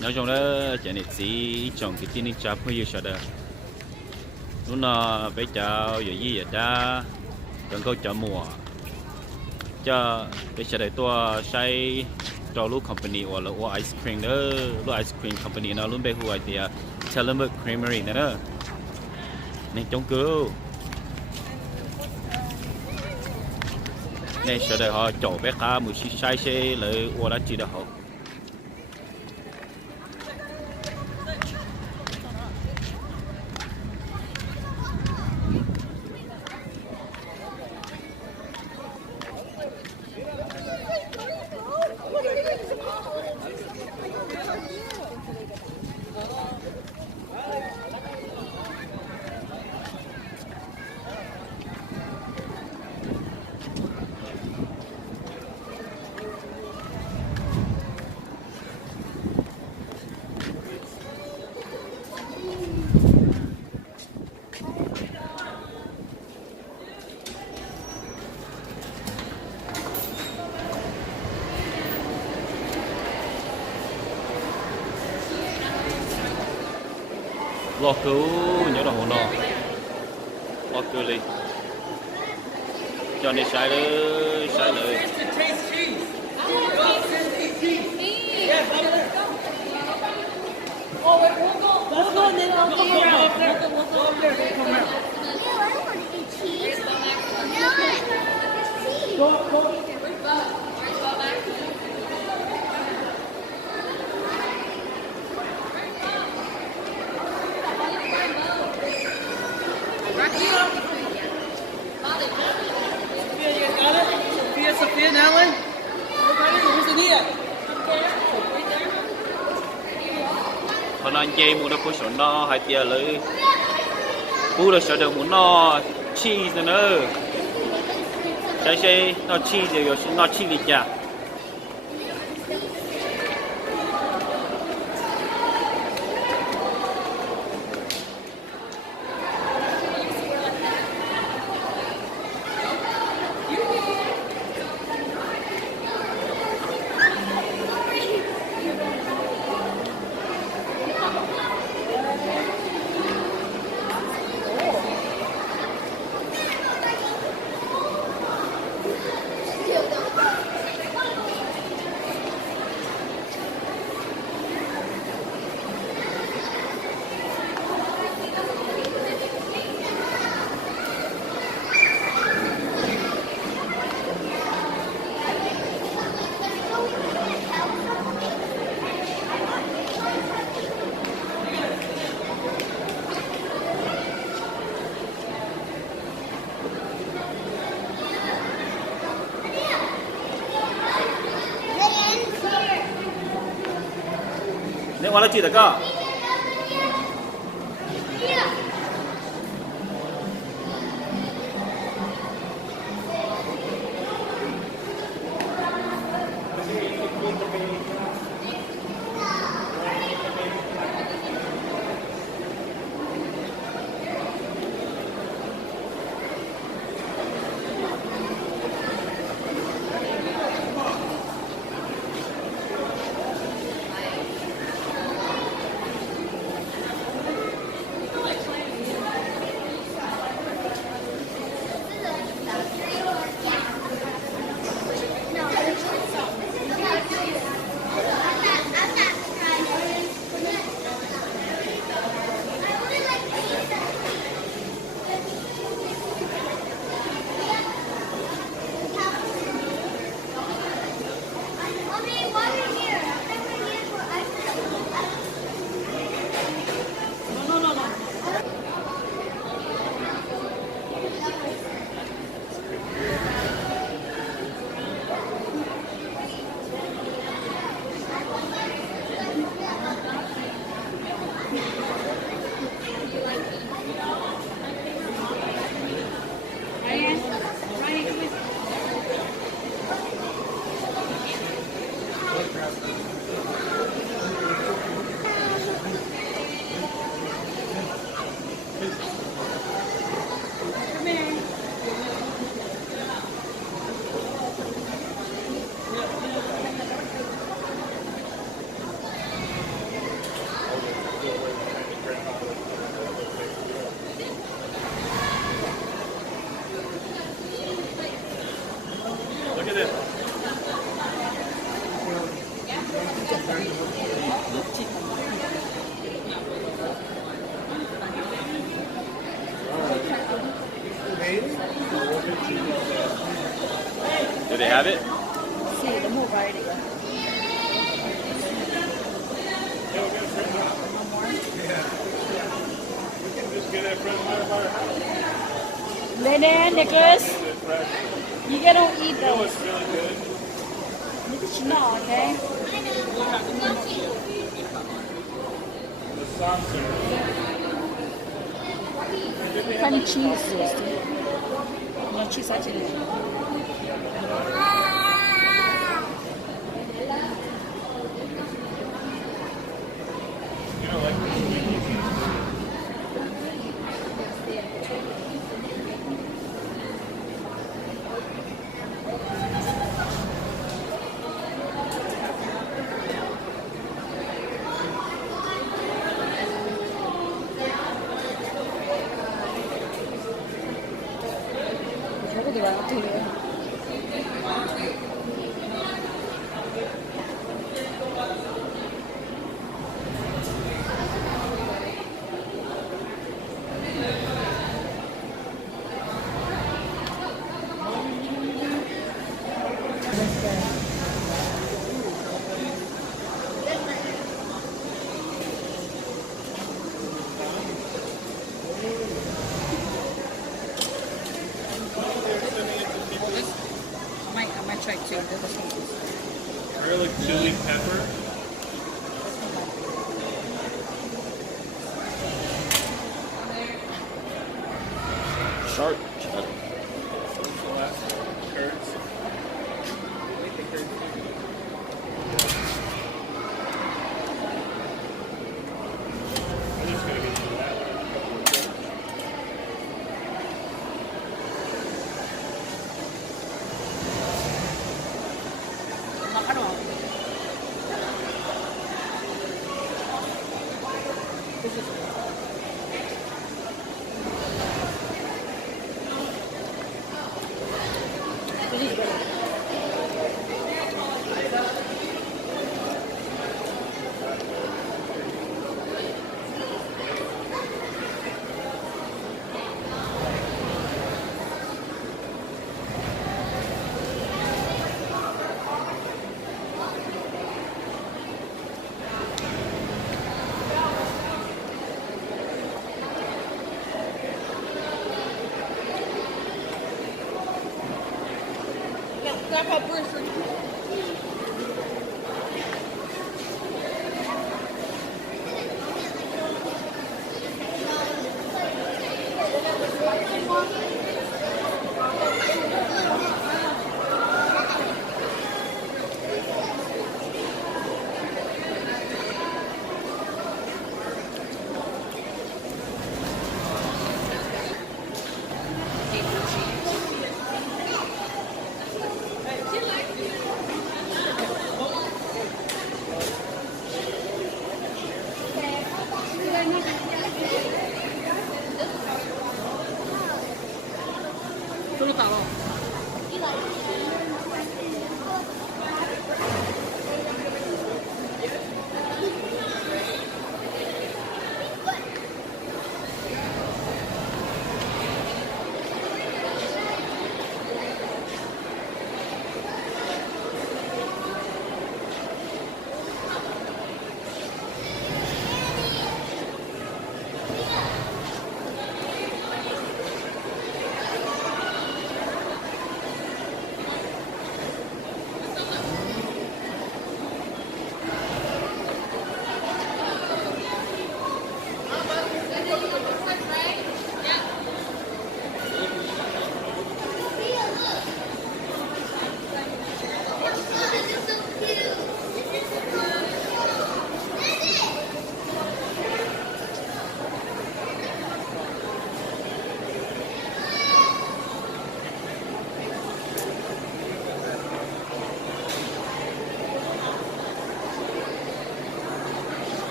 nói chung là chuyện này chỉ chọn cái tin này chả phải yêu sợ đâu lúc nào bây giờ giờ gì vậy ta cần câu chọn mùa cho bây giờ đây tôi sai cho lúc company hoặc là ice cream đó lúc ice cream company nó luôn bây giờ thì Tillamook Creamery nữa nên chống cứu nên sau đây họ chỗ bé cá một xí sai xe lại qua đã chỉ được họ lo cứu nhớ đồ hồ nọ lo cứu đi cho nên saiเลยSophia and Alan? Everybody, where's Ania? còn anh chơi muốn được số nó hai tia lấy cú được sợ được muốn nó cheese nữa cái nó cheese rồi nó chili chả nếu mà nó chỉ được cơ Do they have it? Sì, the more variety. Lennon, Nicholas, you get don't eat those. It's not, okay? What kind of cheese is this? No cheese, actually. 저거 들어가요, 어떻게 I might try two. Garlic, chili, pepper. Sharp cheddar. Curds. I'm just gonna get you that. Makan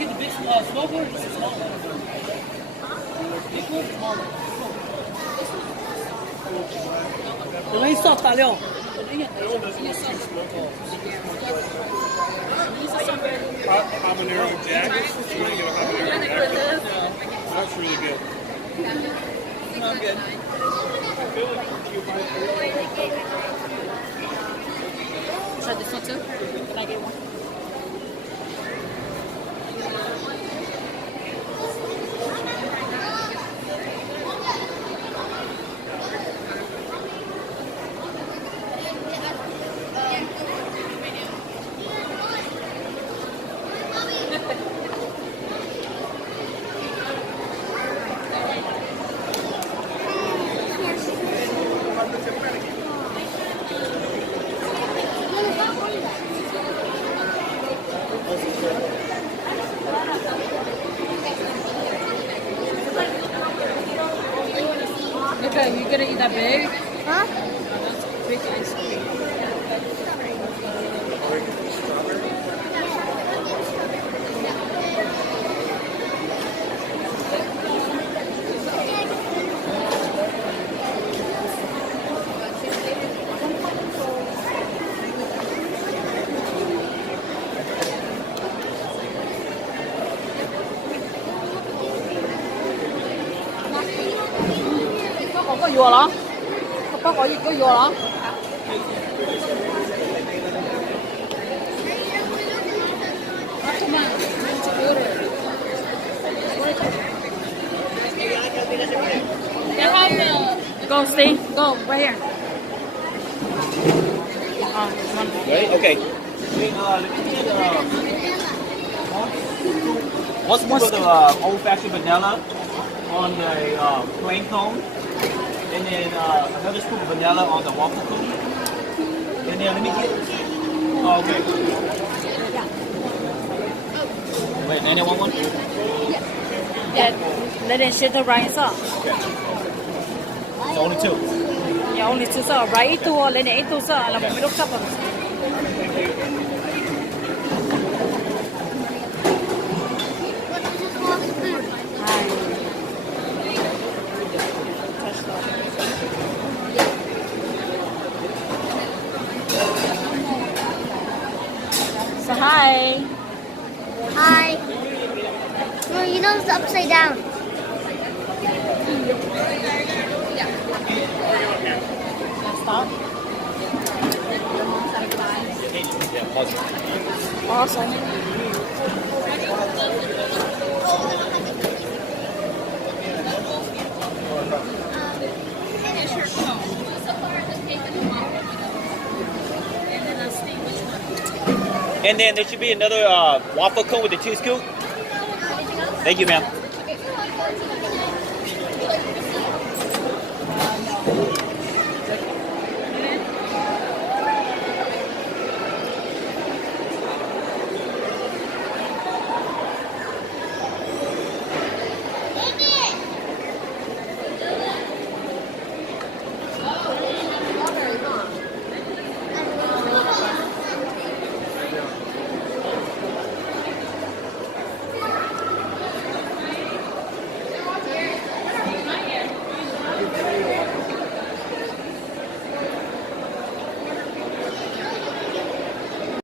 get the big smoker or just a small one? Big one or small one? 我给你烧大料。 Habanero Jack. You want to get a habanero Jack? That's really good. I'm good. Try this one too. Can I get one? Okay, you gonna eat that big? Huh? Big ice cream. Có dừa lắm. Có gì có dừa lắm. Go, Steve. Go, right here. Đấy, ok. One scoop of the old-fashioned vanilla on the plain cone, and then another scoop of vanilla on the waffle cone. And then let me get. Oh, okay. Wait, Daniel, want one? Yeah, let it shit the rice up. So only two. Yeah, only two so right itu lên này itu so là một lúc cấp rồi. So hi. Hi. No, you know it's upside down. Stop. Yeah, pause. Awesome. And then there should be another waffle cone with the two scoop. Thank you, ma'am.